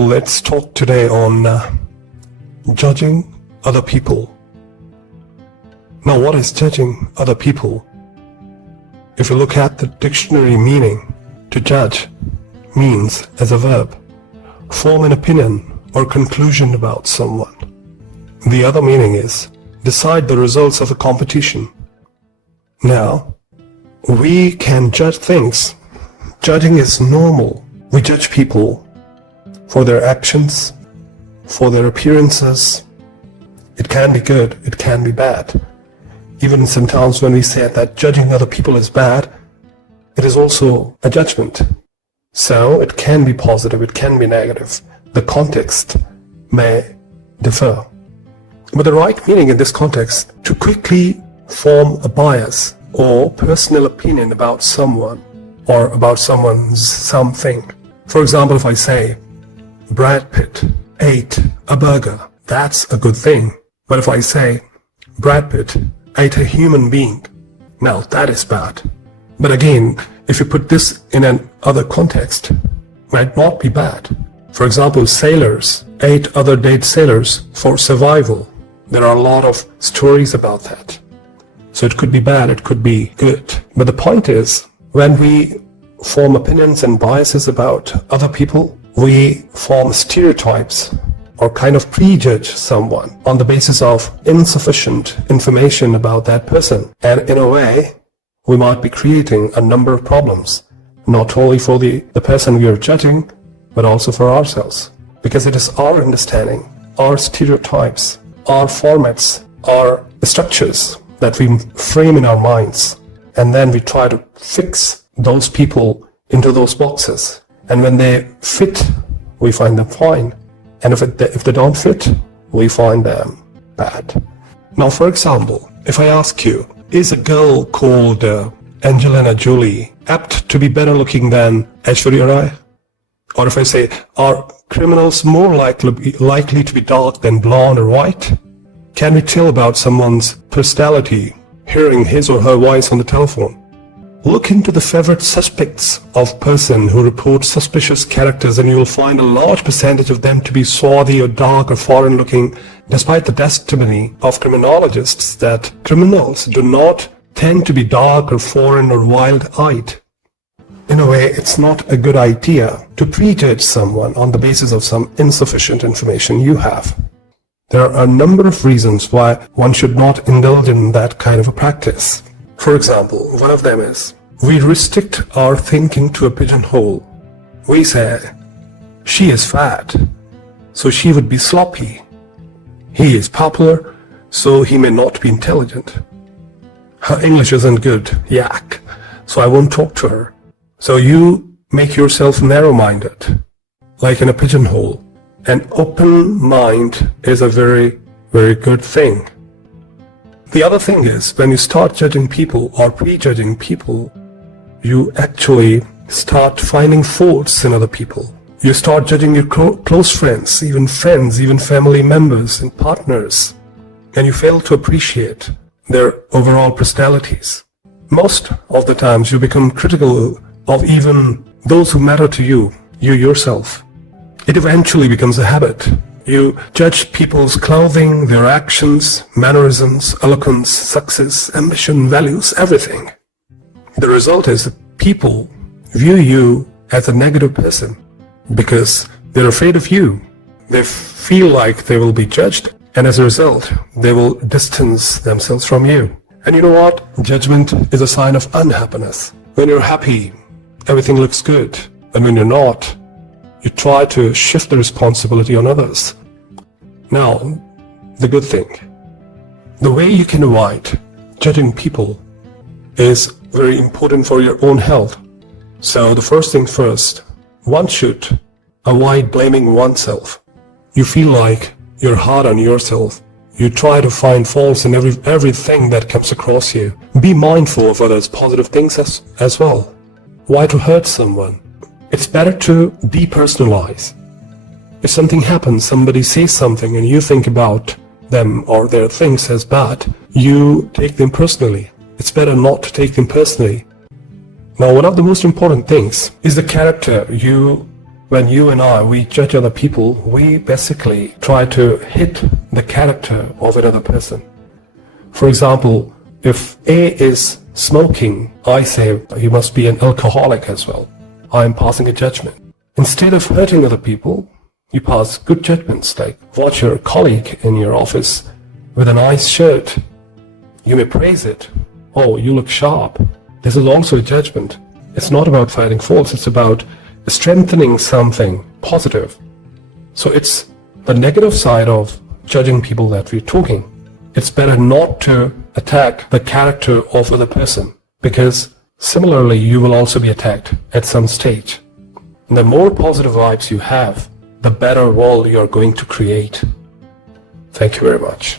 Let's talk today on judging other people. Now, what is judging other people? If you look at the dictionary meaning, to judge means, as a verb, form an opinion or conclusion about someone. The other meaning is decide the results of a competition. Now, we can judge things. Judging is normal. We judge people for their actions, for their appearances. It can be good, it can be bad. Even sometimes when we say that judging other people is bad, it is also a judgment. So it can be positive, it can be negative. The context may differ. But the right meaning in this context, to quickly form a bias or personal opinion about someone or about someone's something. For example, if I say, Brad Pitt ate a burger, that's a good thing. But if I say, Brad Pitt ate a human being, now that is bad. But again, if you put this in another context, might not be bad. For example, sailors ate other dead sailors for survival. There are a lot of stories about that. So it could be bad, it could be good. But the point is, when we form opinions and biases about other people, we form stereotypes or kind of prejudge someone on the basis of insufficient information about that person. And in a way, we might be creating a number of problems, not only for the person we are judging, but also for ourselves. Because it is our understanding, our stereotypes, our formats, our structures that we frame in our minds. And then we try to fix those people into those boxes. And when they fit, we find them fine. And if they don't fit, we find them bad. Now, for example, if I ask you, is a girl called Angelina Jolie apt to be better looking than Aishwarya Rai? Or if I say, are criminals more likely to be dark than blonde or white? Can we tell about someone's personality hearing his or her voice on the telephone? Look into the favorite suspects of person who report suspicious characters, and you will find a large percentage of them to be swarthy or dark or foreign looking, despite the testimony of criminologists that criminals do not tend to be dark or foreign or wild-eyed. In a way, it's not a good idea to prejudge someone on the basis of some insufficient information you have. There are a number of reasons why one should not indulge in that kind of a practice. For example, one of them is, we restrict our thinking to a pigeonhole. We say, she is fat, so she would be sloppy. He is popular, so he may not be intelligent. Her English isn't good, yak, so I won't talk to her. So you make yourself narrow-minded, like in a pigeonhole. An open mind is a very, very good thing. The other thing is, when you start judging people or prejudging people, you actually start finding faults in other people. You start judging your close friends, even family members and partners, and you fail to appreciate their overall personalities. Most of the times you become critical of even those who matter to you, you yourself. It eventually becomes a habit. You judge people's clothing, their actions, mannerisms, eloquence, success, ambition, values, everything. The result is that people view you as a negative person because they're afraid of you. They feel like they will be judged, and as a result, they will distance themselves from you. And you know what? Judgment is a sign of unhappiness. When you're happy, everything looks good. And when you're not, you try to shift the responsibility on others. Now, the good thing. The way you can avoid judging people is very important for your own health. So the first thing first, one should avoid blaming oneself. You feel like you're hard on yourself. You try to find faults in everything that comes across you. Be mindful of others' positive things as well. Why to hurt someone? It's better to depersonalize. If something happens, somebody says something and you think about them or their things as bad, you take them personally. It's better not to take them personally. Now, one of the most important things is the character you when you and we judge other people, we basically try to hit the character of another person. For example, if A is smoking, I say he must be an alcoholic as well. I am passing a judgment. Instead of hurting other people, you pass good judgments like watch your colleague in your office with a nice shirt. You may praise it. Oh, you look sharp. This is also a judgment. It's not about finding faults, it's about strengthening something positive. So it's the negative side of judging people that we're talking. It's better not to attack the character of other person, because similarly you will also be attacked at some stage. And the more positive vibes you have, the better world you're going to create. Thank you very much.